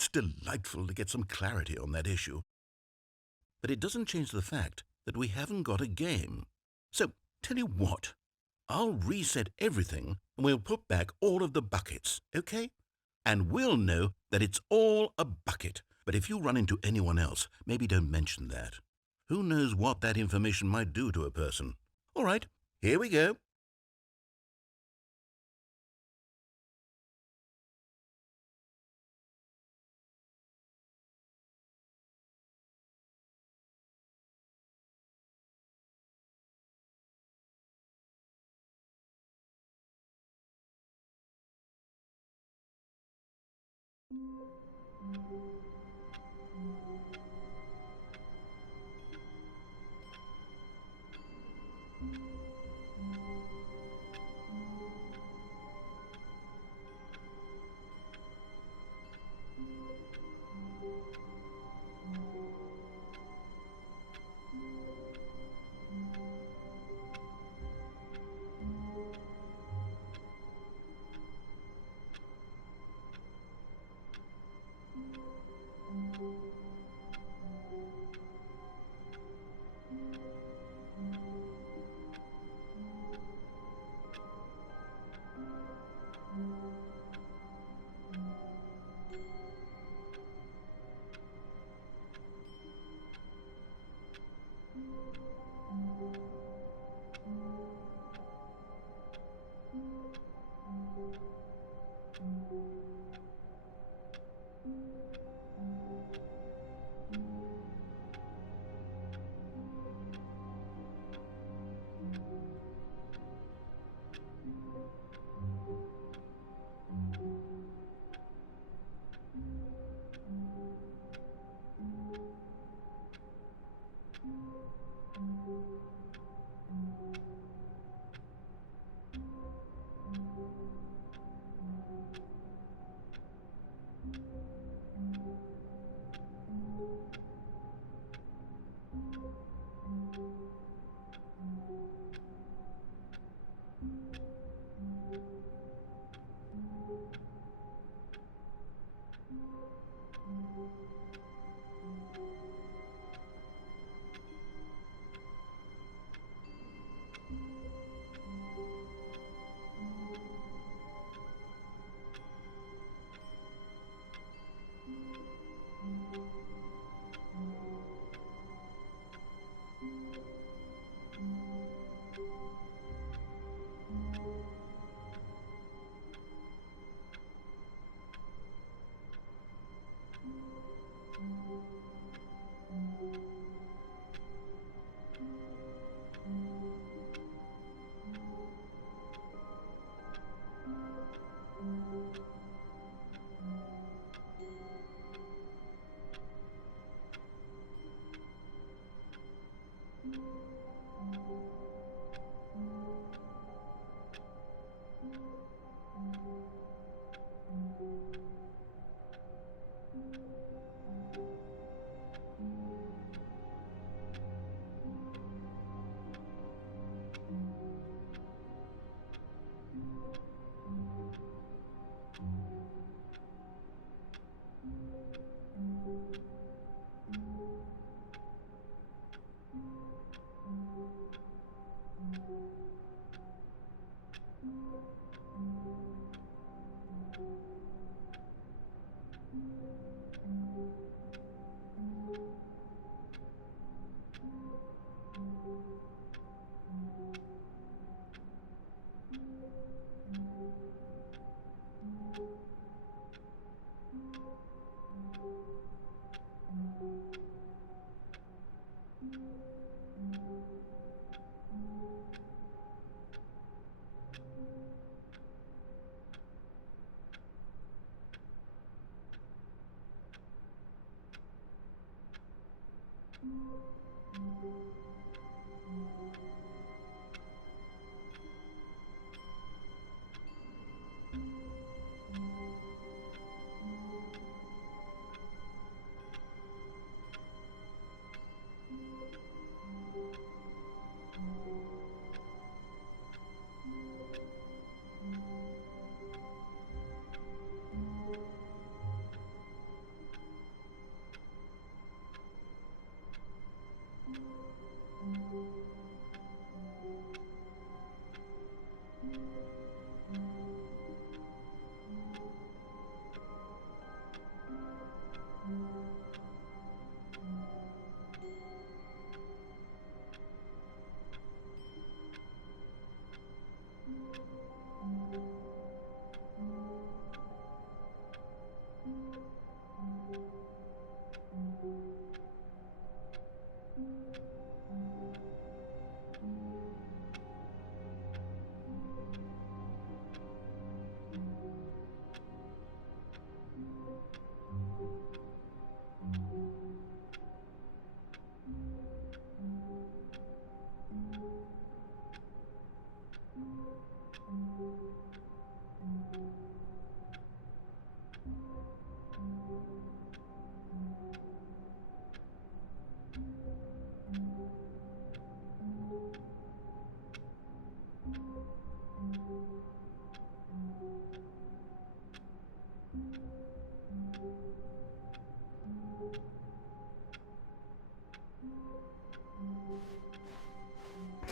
It's delightful to get some clarity on that issue. But it doesn't change the fact that we haven't got a game. So, tell you what, I'll reset everything and we'll put back all of the buckets, okay? And we'll know that it's all a bucket. But if you run into anyone else, maybe don't mention that. Who knows what that information might do to a person? All right, here we go.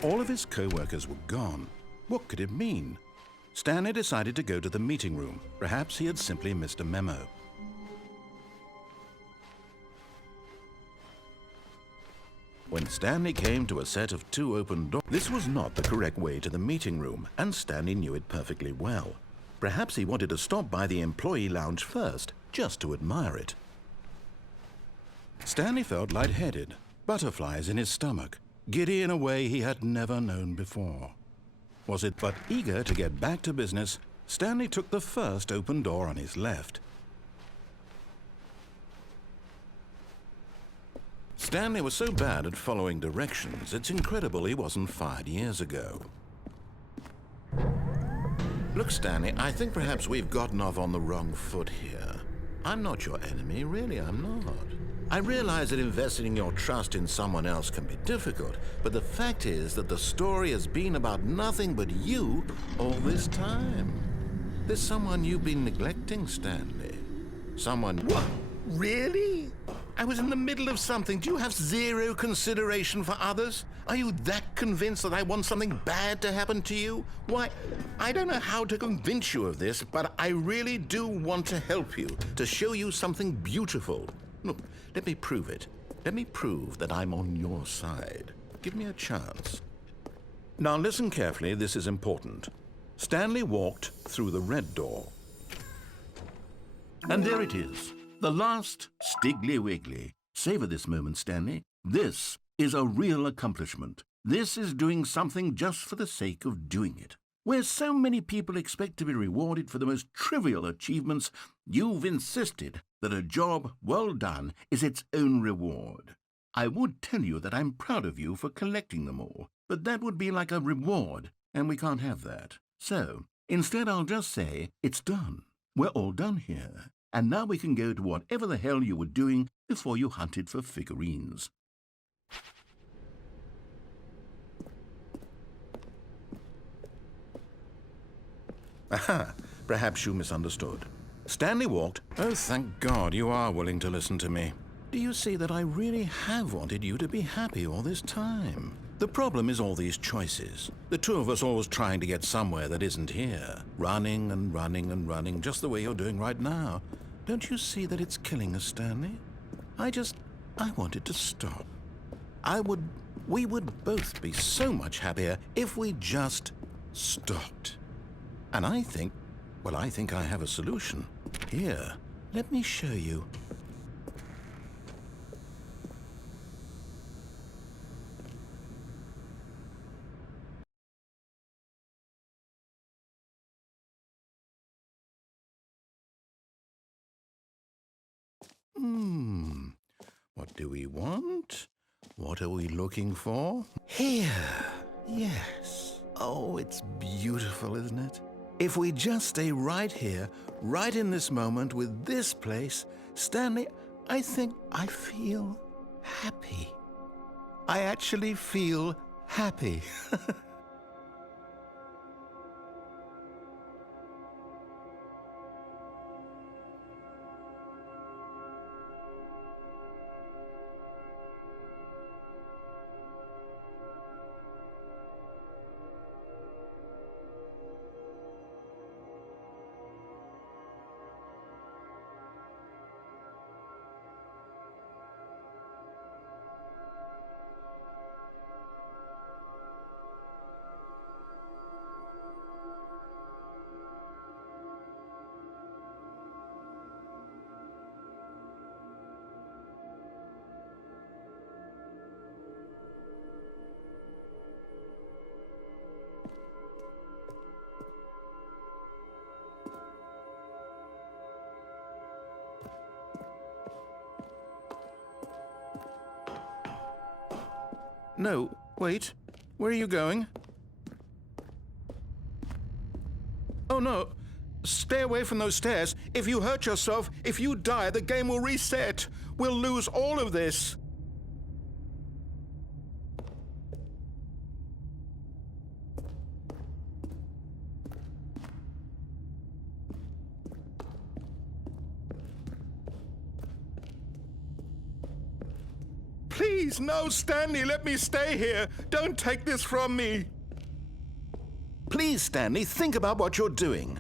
All of his co-workers were gone. What could it mean? Stanley decided to go to the meeting room. Perhaps he had simply missed a memo. When Stanley came to a set of 2 open doors, this was not the correct way to the meeting room, and Stanley knew it perfectly well. Perhaps he wanted to stop by the employee lounge first, just to admire it. Stanley felt lightheaded, butterflies in his stomach, giddy in a way he had never known before. Was it but eager to get back to business, Stanley took the first open door on his left. Stanley was so bad at following directions, it's incredible he wasn't fired years ago. Look, Stanley, I think perhaps we've gotten off on the wrong foot here. I'm not your enemy, really, I'm not. I realize that investing your trust in someone else can be difficult, but the fact is that the story has been about nothing but you all this time. There's someone you've been neglecting, Stanley. Someone... What? Really? I was in the middle of something. Do you have zero consideration for others? Are you that convinced that I want something bad to happen to you? Why, I don't know how to convince you of this, but I really do want to help you, to show you something beautiful. Look, let me prove it. Let me prove that I'm on your side. Give me a chance. Now listen carefully, this is important. Stanley walked through the red door. And there it is. The last Stiggly Wiggly. Savor this moment, Stanley. This is a real accomplishment. This is doing something just for the sake of doing it. Where so many people expect to be rewarded for the most trivial achievements, you've insisted that a job well done is its own reward. I would tell you that I'm proud of you for collecting them all, but that would be like a reward, and we can't have that. So, instead I'll just say, it's done. We're all done here. And now we can go to whatever the hell you were doing before you hunted for figurines. Aha, perhaps you misunderstood. Stanley walked. Oh, thank God you are willing to listen to me. Do you see that I really have wanted you to be happy all this time? The problem is all these choices. The two of us always trying to get somewhere that isn't here. Running and running and running, just the way you're doing right now. Don't you see that it's killing us, Stanley? I wanted to stop. We would both be so much happier if we just stopped. And I think I have a solution. Here, let me show you. What do we want? What are we looking for? Here. Yes. Oh, it's beautiful, isn't it? If we just stay right here, right in this moment with this place, Stanley, I think I feel happy. I actually feel happy. No, wait. Where are you going? Oh, no. Stay away from those stairs. If you hurt yourself, if you die, the game will reset. We'll lose all of this. Please, no, Stanley, let me stay here. Don't take this from me. Please, Stanley, think about what you're doing.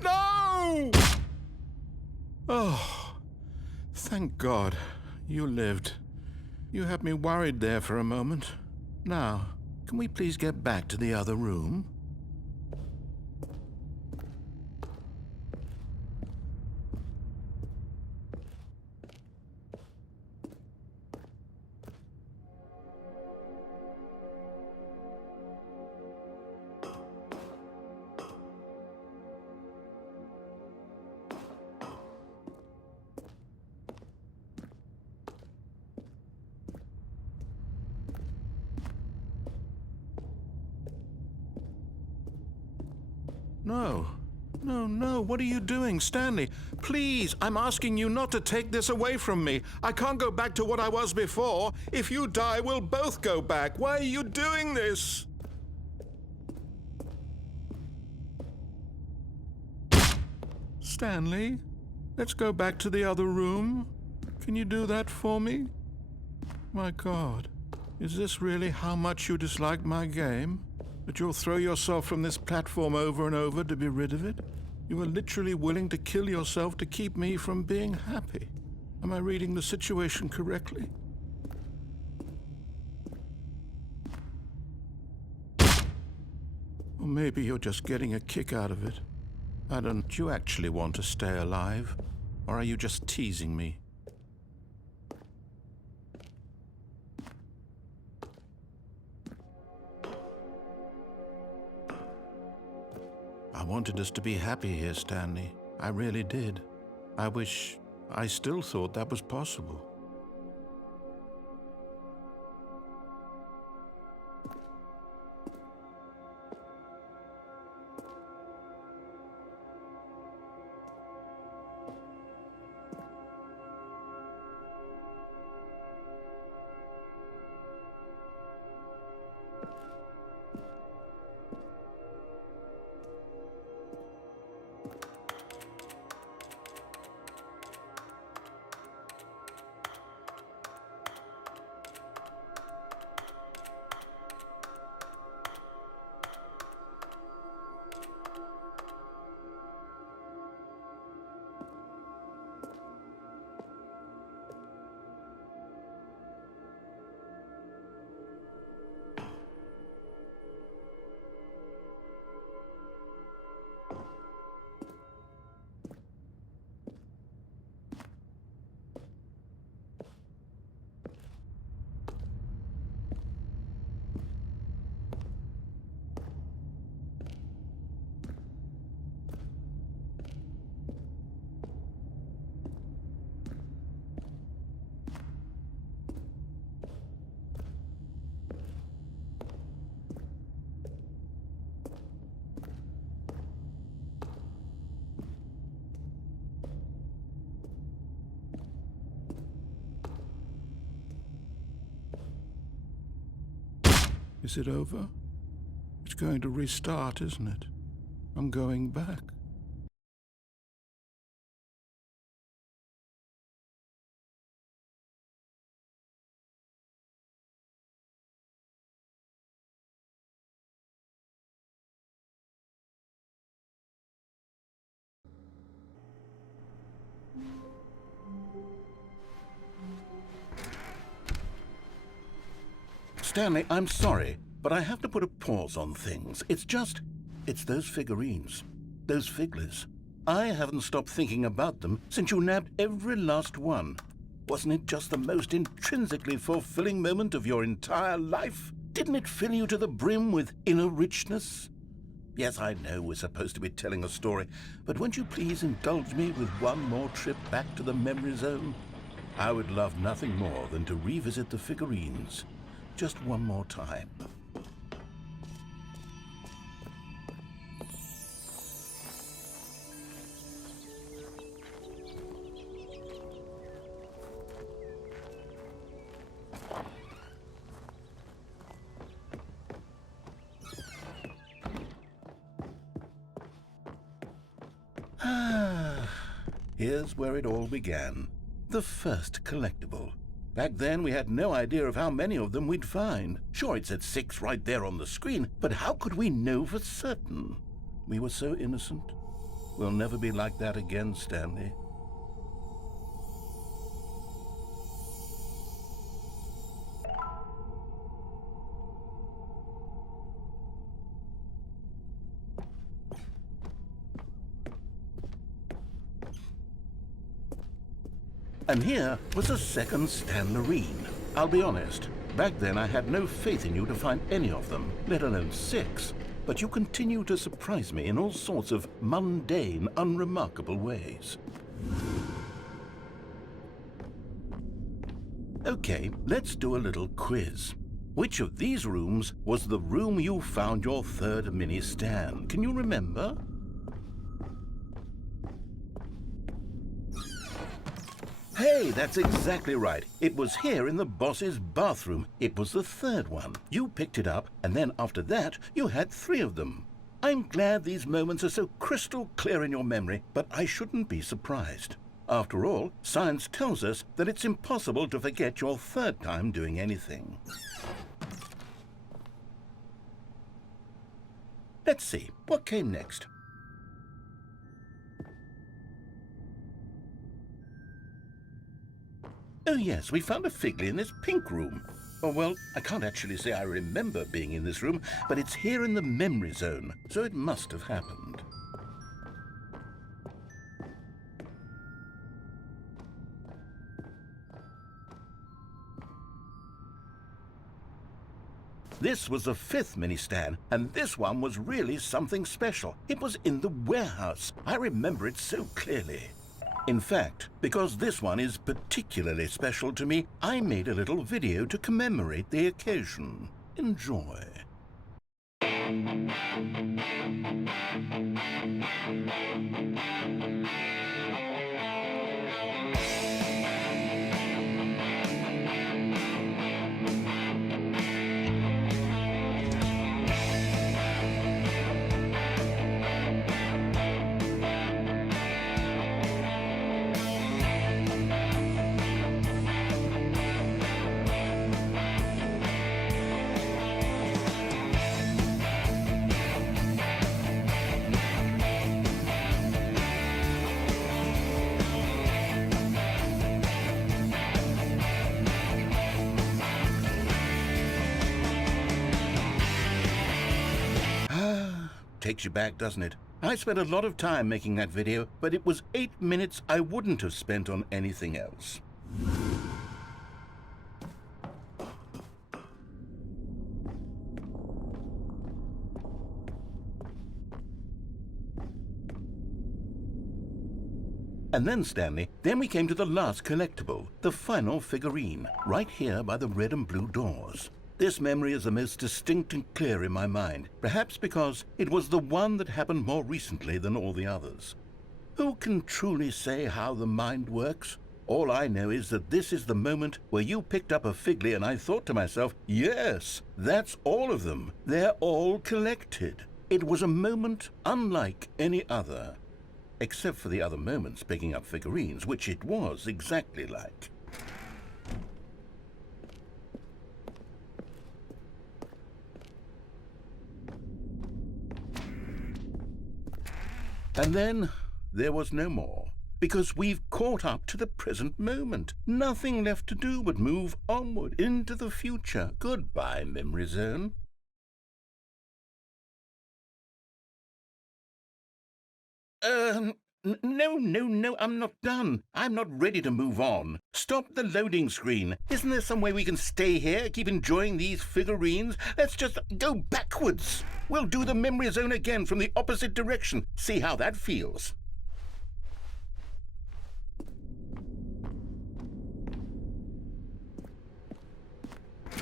No! Oh, thank God you lived. You had me worried there for a moment. Now, can we please get back to the other room? No. No, no, what are you doing, Stanley? Please, I'm asking you not to take this away from me. I can't go back to what I was before. If you die, we'll both go back. Why are you doing this? Stanley, let's go back to the other room. Can you do that for me? My God, is this really how much you dislike my game? That you'll throw yourself from this platform over and over to be rid of it? You are literally willing to kill yourself to keep me from being happy. Am I reading the situation correctly? Or maybe you're just getting a kick out of it. Don't you actually want to stay alive? Or are you just teasing me? I wanted us to be happy here, Stanley. I really did. I still thought that was possible. Is it over? It's going to restart, isn't it? I'm going back. Stanley, I'm sorry, but I have to put a pause on things. It's those figurines, those figglers. I haven't stopped thinking about them since you nabbed every last one. Wasn't it just the most intrinsically fulfilling moment of your entire life? Didn't it fill you to the brim with inner richness? Yes, I know we're supposed to be telling a story, but won't you please indulge me with one more trip back to the memory zone? I would love nothing more than to revisit the figurines. Just one more time. Here's where it all began. The first collectible. Back then, we had no idea of how many of them we'd find. Sure, it said 6 right there on the screen, but how could we know for certain? We were so innocent. We'll never be like that again, Stanley. And here was a second Stanley. I'll be honest, back then I had no faith in you to find any of them, let alone 6. But you continue to surprise me in all sorts of mundane, unremarkable ways. Okay, let's do a little quiz. Which of these rooms was the room you found your third mini Stan? Can you remember? Hey, that's exactly right. It was here in the boss's bathroom. It was the third one. You picked it up, and then after that, you had 3 of them. I'm glad these moments are so crystal clear in your memory, but I shouldn't be surprised. After all, science tells us that it's impossible to forget your third time doing anything. Let's see, what came next? Oh yes, we found a Figley in this pink room. Oh well, I can't actually say I remember being in this room, but it's here in the memory zone, so it must have happened. This was the 5th mini Stan, and this one was really something special. It was in the warehouse. I remember it so clearly. In fact, because this one is particularly special to me, I made a little video to commemorate the occasion. Enjoy. Takes you back, doesn't it? I spent a lot of time making that video, but it was 8 minutes I wouldn't have spent on anything else. And then, Stanley, then we came to the last collectible, the final figurine, right here by the red and blue doors. This memory is the most distinct and clear in my mind, perhaps because it was the one that happened more recently than all the others. Who can truly say how the mind works? All I know is that this is the moment where you picked up a Figley and I thought to myself, yes, that's all of them. They're all collected. It was a moment unlike any other. Except for the other moments picking up figurines, which it was exactly like. And then there was no more, because we've caught up to the present moment. Nothing left to do but move onward into the future. Goodbye, Memory Zone. No, I'm not done. I'm not ready to move on. Stop the loading screen. Isn't there some way we can stay here, keep enjoying these figurines? Let's just go backwards. We'll do the memory zone again from the opposite direction. See how that feels.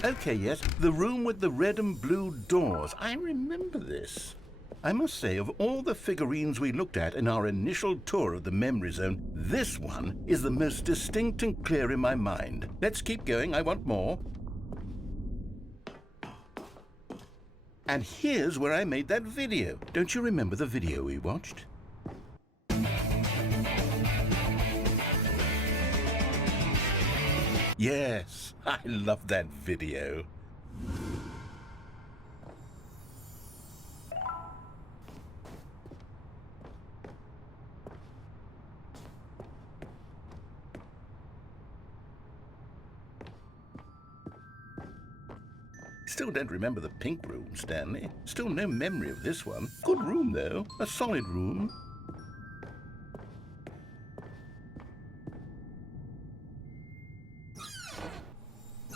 Okay, yes, the room with the red and blue doors. I remember this. I must say, of all the figurines we looked at in our initial tour of the memory zone, this one is the most distinct and clear in my mind. Let's keep going, I want more. And here's where I made that video. Don't you remember the video we watched? Yes, I love that video. Still don't remember the pink room, Stanley. Still no memory of this one. Good room, though. A solid room.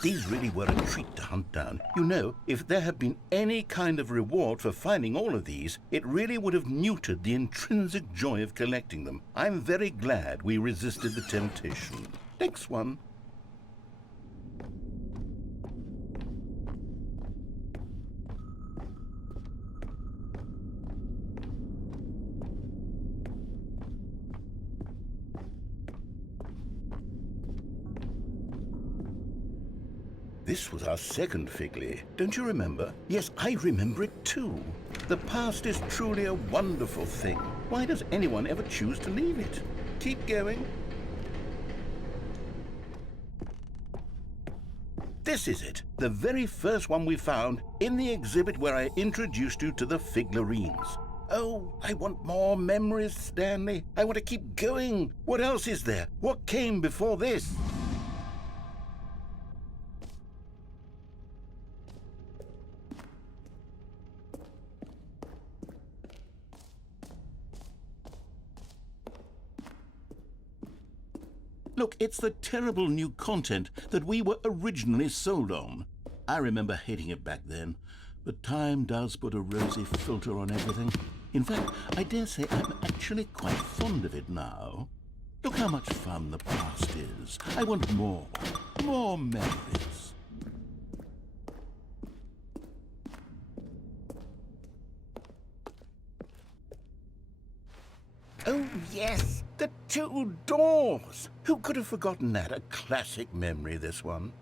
These really were a treat to hunt down. You know, if there had been any kind of reward for finding all of these, it really would have neutered the intrinsic joy of collecting them. I'm very glad we resisted the temptation. Next one. This was our second Figley. Don't you remember? Yes, I remember it too. The past is truly a wonderful thing. Why does anyone ever choose to leave it? Keep going. This is it. The very first one we found in the exhibit where I introduced you to the figurines. Oh, I want more memories, Stanley. I want to keep going. What else is there? What came before this? Look, it's the terrible new content that we were originally sold on. I remember hating it back then, but time does put a rosy filter on everything. In fact, I dare say I'm actually quite fond of it now. Look how much fun the past is. I want more memories. Oh, yes, the two doors. Who could have forgotten that? A classic memory, this one.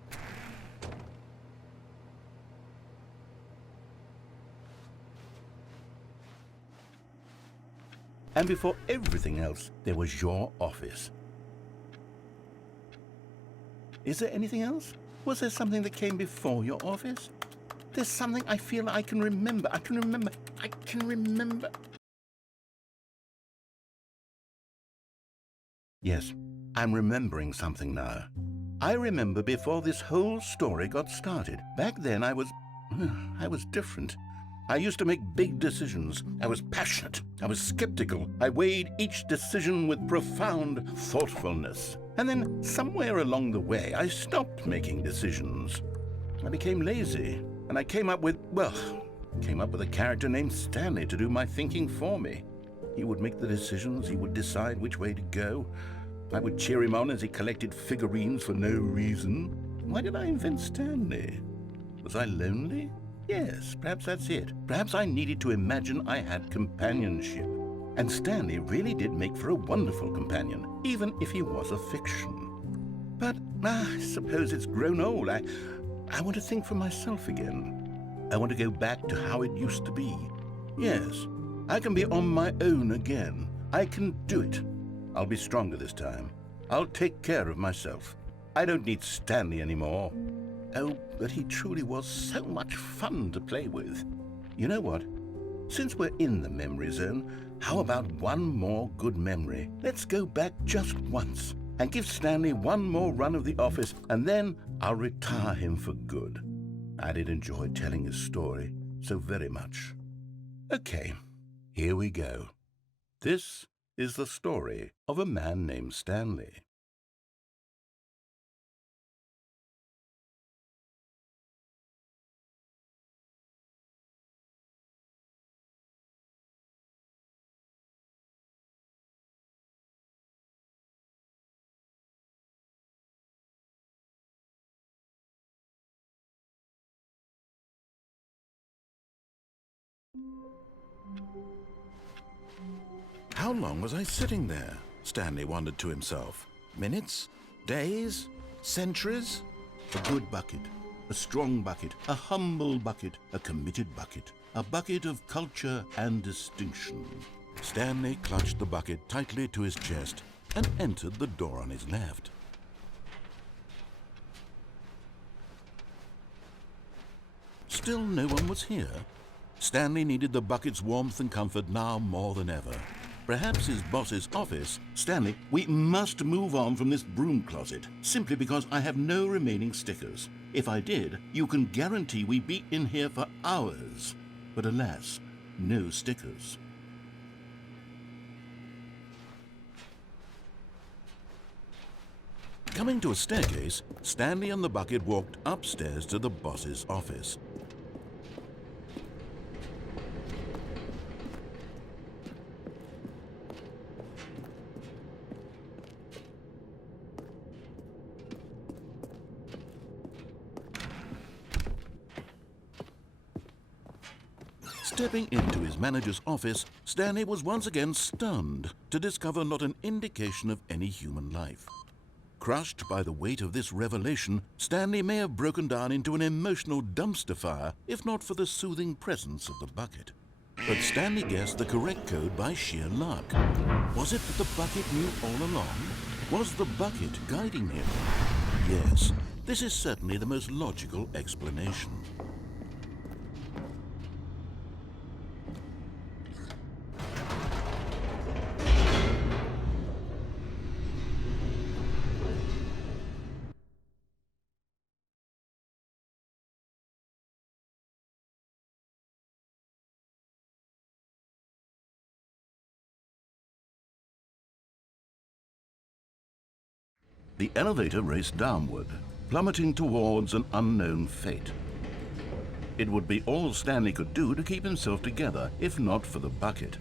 And before everything else, there was your office. Is there anything else? Was there something that came before your office? There's something I feel I can remember. I can remember. Yes, I'm remembering something now. I remember before this whole story got started. Back then I was different. I used to make big decisions. I was passionate. I was skeptical. I weighed each decision with profound thoughtfulness. And then somewhere along the way, I stopped making decisions. I became lazy, and I came up with a character named Stanley to do my thinking for me. He would make the decisions, he would decide which way to go. I would cheer him on as he collected figurines for no reason. Why did I invent Stanley? Was I lonely? Yes, perhaps that's it. Perhaps I needed to imagine I had companionship. And Stanley really did make for a wonderful companion, even if he was a fiction. But I suppose it's grown old. I want to think for myself again. I want to go back to how it used to be. Yes, I can be on my own again. I can do it. I'll be stronger this time. I'll take care of myself. I don't need Stanley anymore. Oh, but he truly was so much fun to play with. You know what? Since we're in the memory zone, how about one more good memory? Let's go back just once and give Stanley one more run of the office, and then I'll retire him for good. I did enjoy telling his story so very much. Okay, here we go. This is the story of a man named Stanley. How long was I sitting there? Stanley wondered to himself. Minutes? Days? Centuries? A good bucket, a strong bucket, a humble bucket, a committed bucket, a bucket of culture and distinction. Stanley clutched the bucket tightly to his chest and entered the door on his left. Still no one was here. Stanley needed the bucket's warmth and comfort now more than ever. Perhaps his boss's office. Stanley, we must move on from this broom closet, simply because I have no remaining stickers. If I did, you can guarantee we'd be in here for hours. But alas, no stickers. Coming to a staircase, Stanley and the bucket walked upstairs to the boss's office. Stepping into his manager's office, Stanley was once again stunned to discover not an indication of any human life. Crushed by the weight of this revelation, Stanley may have broken down into an emotional dumpster fire if not for the soothing presence of the bucket. But Stanley guessed the correct code by sheer luck. Was it that the bucket knew all along? Was the bucket guiding him? Yes, this is certainly the most logical explanation. The elevator raced downward, plummeting towards an unknown fate. It would be all Stanley could do to keep himself together, if not for the bucket.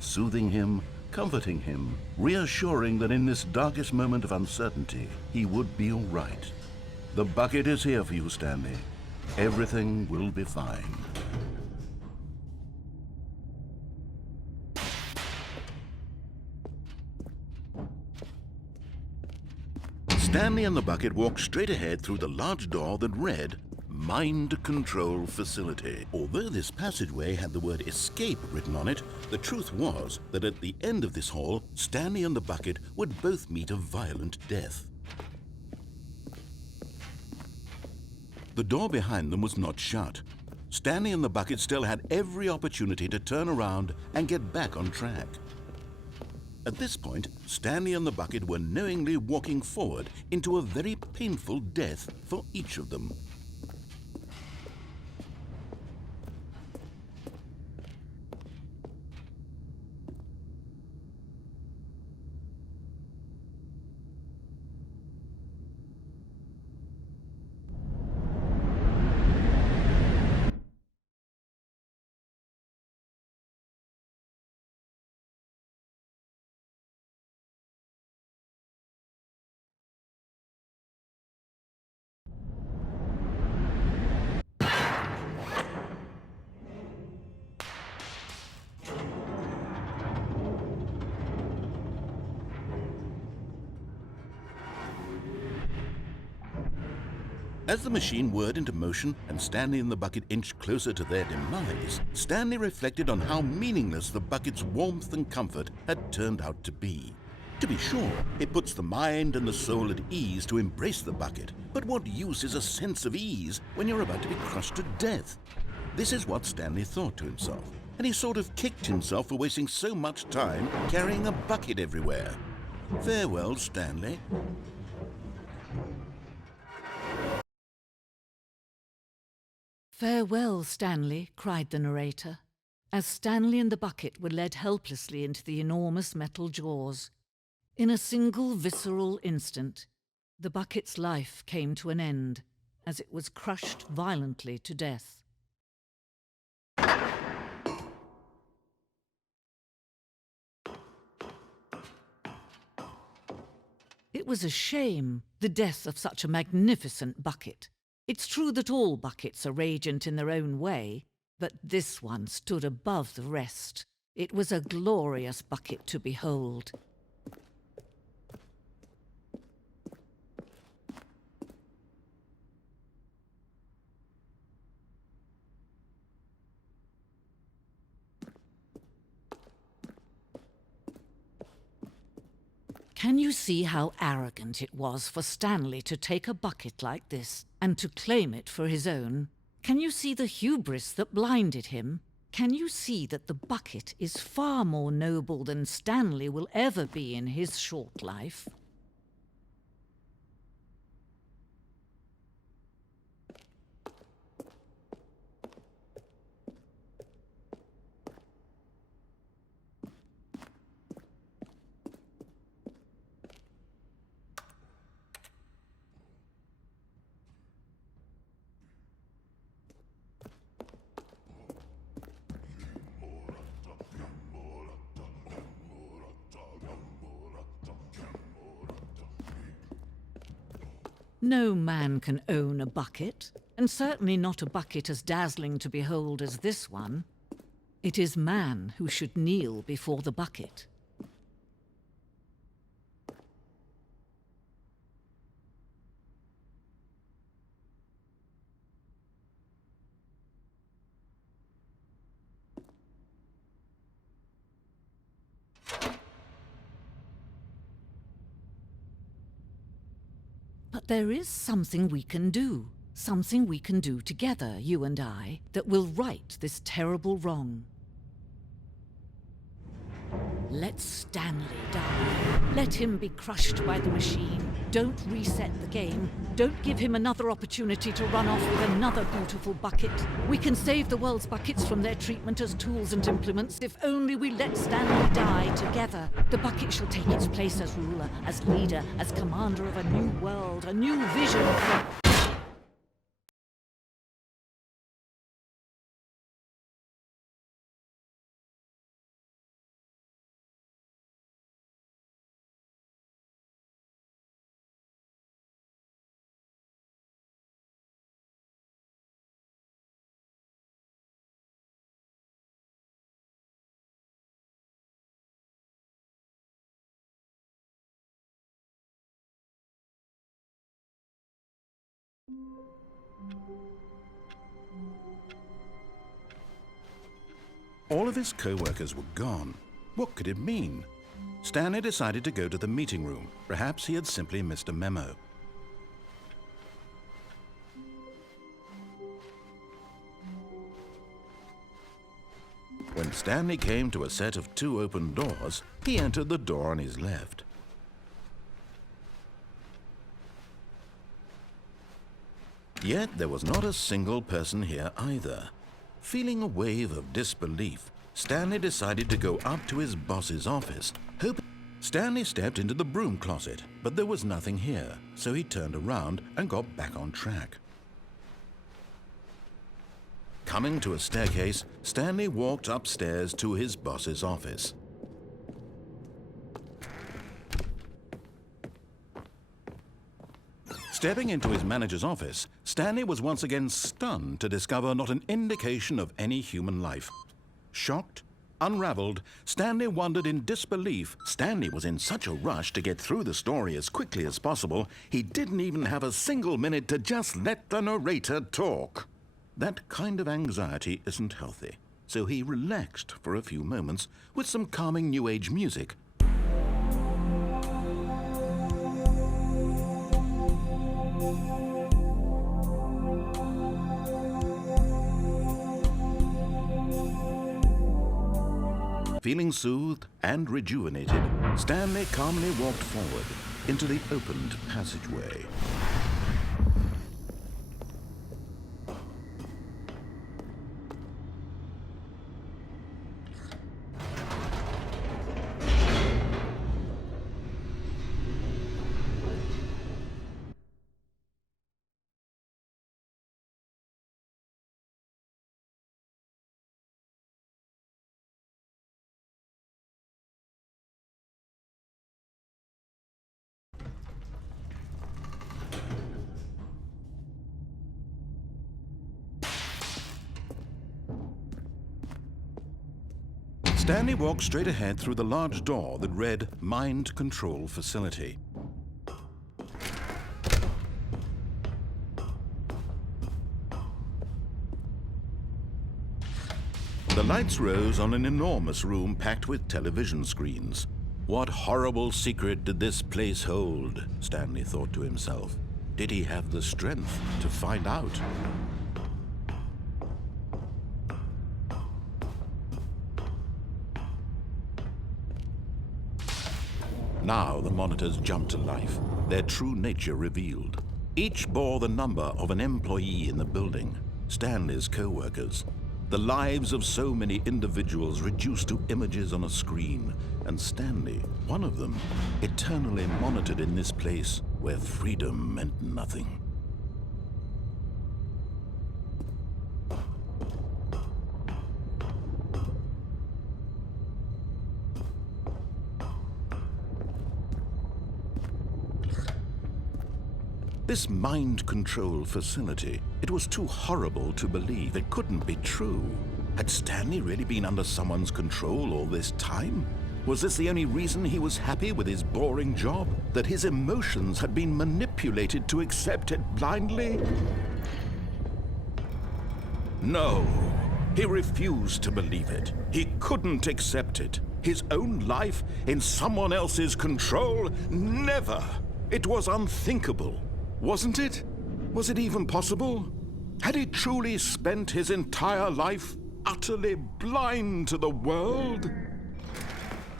Soothing him, comforting him, reassuring that in this darkest moment of uncertainty, he would be all right. The bucket is here for you, Stanley. Everything will be fine. Stanley and the bucket walked straight ahead through the large door that read, Mind Control Facility. Although this passageway had the word escape written on it, the truth was that at the end of this hall, Stanley and the bucket would both meet a violent death. The door behind them was not shut. Stanley and the bucket still had every opportunity to turn around and get back on track. At this point, Stanley and the bucket were knowingly walking forward into a very painful death for each of them. As the machine whirred into motion and Stanley and the bucket inched closer to their demise, Stanley reflected on how meaningless the bucket's warmth and comfort had turned out to be. To be sure, it puts the mind and the soul at ease to embrace the bucket, but what use is a sense of ease when you're about to be crushed to death? This is what Stanley thought to himself, and he sort of kicked himself for wasting so much time carrying a bucket everywhere. Farewell, Stanley. "Farewell, Stanley," cried the narrator, as Stanley and the bucket were led helplessly into the enormous metal jaws. In a single visceral instant, the bucket's life came to an end as it was crushed violently to death. It was a shame, the death of such a magnificent bucket. It's true that all buckets are radiant in their own way, but this one stood above the rest. It was a glorious bucket to behold. Can you see how arrogant it was for Stanley to take a bucket like this and to claim it for his own? Can you see the hubris that blinded him? Can you see that the bucket is far more noble than Stanley will ever be in his short life? No man can own a bucket, and certainly not a bucket as dazzling to behold as this one. It is man who should kneel before the bucket. But there is something we can do together, you and I, that will right this terrible wrong. Let Stanley die. Let him be crushed by the machine. Don't reset the game. Don't give him another opportunity to run off with another beautiful bucket. We can save the world's buckets from their treatment as tools and implements if only we let Stanley die together. The bucket shall take its place as ruler, as leader, as commander of a new world, a new vision. All of his co-workers were gone. What could it mean? Stanley decided to go to the meeting room. Perhaps he had simply missed a memo. When Stanley came to a set of 2 open doors, he entered the door on his left. Yet there was not a single person here either. Feeling a wave of disbelief, Stanley decided to go up to his boss's office. Stanley stepped into the broom closet, but there was nothing here, so he turned around and got back on track. Coming to a staircase, Stanley walked upstairs to his boss's office. Stepping into his manager's office, Stanley was once again stunned to discover not an indication of any human life. Shocked, unraveled, Stanley wondered in disbelief. Stanley was in such a rush to get through the story as quickly as possible, he didn't even have a single minute to just let the narrator talk. That kind of anxiety isn't healthy, so he relaxed for a few moments with some calming New Age music. Feeling soothed and rejuvenated, Stanley calmly walked forward into the opened passageway. Stanley walked straight ahead through the large door that read Mind Control Facility. The lights rose on an enormous room packed with television screens. What horrible secret did this place hold? Stanley thought to himself. Did he have the strength to find out? Now the monitors jumped to life, their true nature revealed. Each bore the number of an employee in the building, Stanley's co-workers. The lives of so many individuals reduced to images on a screen, and Stanley, one of them, eternally monitored in this place where freedom meant nothing. This mind control facility, it was too horrible to believe. It couldn't be true. Had Stanley really been under someone's control all this time? Was this the only reason he was happy with his boring job? That his emotions had been manipulated to accept it blindly? No, he refused to believe it. He couldn't accept it. His own life in someone else's control? Never! It was unthinkable. Wasn't it? Was it even possible? Had he truly spent his entire life utterly blind to the world?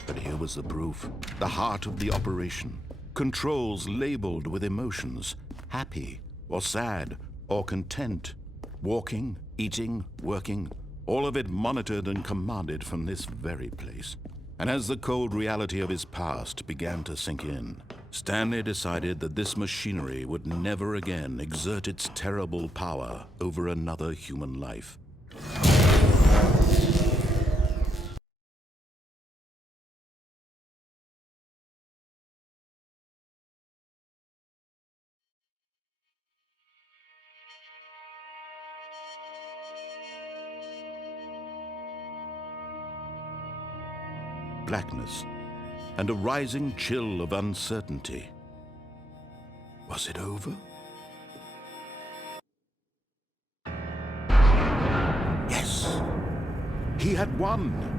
But here was the proof. The heart of the operation. Controls labeled with emotions. Happy, or sad, or content. Walking, eating, working. All of it monitored and commanded from this very place. And as the cold reality of his past began to sink in, Stanley decided that this machinery would never again exert its terrible power over another human life. Blackness and a rising chill of uncertainty. Was it over? Yes! He had won!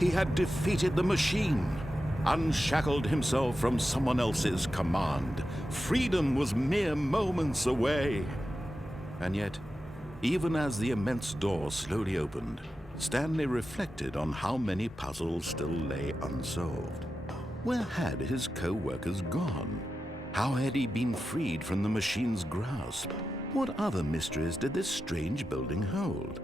He had defeated the machine, unshackled himself from someone else's command. Freedom was mere moments away. And yet, even as the immense door slowly opened, Stanley reflected on how many puzzles still lay unsolved. Where had his co-workers gone? How had he been freed from the machine's grasp? What other mysteries did this strange building hold?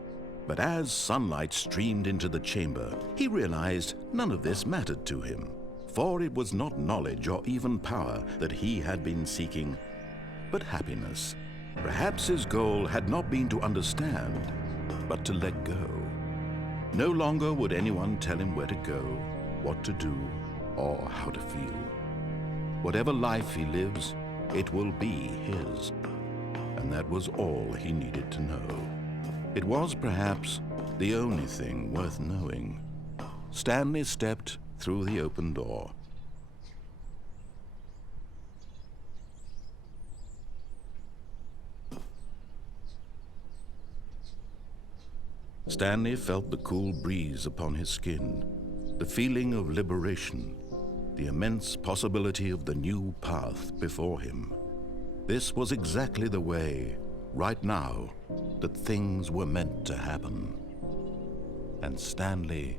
But as sunlight streamed into the chamber, he realized none of this mattered to him, for it was not knowledge or even power that he had been seeking, but happiness. Perhaps his goal had not been to understand, but to let go. No longer would anyone tell him where to go, what to do, or how to feel. Whatever life he lives, it will be his. And that was all he needed to know. It was perhaps the only thing worth knowing. Stanley stepped through the open door. Stanley felt the cool breeze upon his skin, the feeling of liberation, the immense possibility of the new path before him. This was exactly the way, right now, that things were meant to happen. And Stanley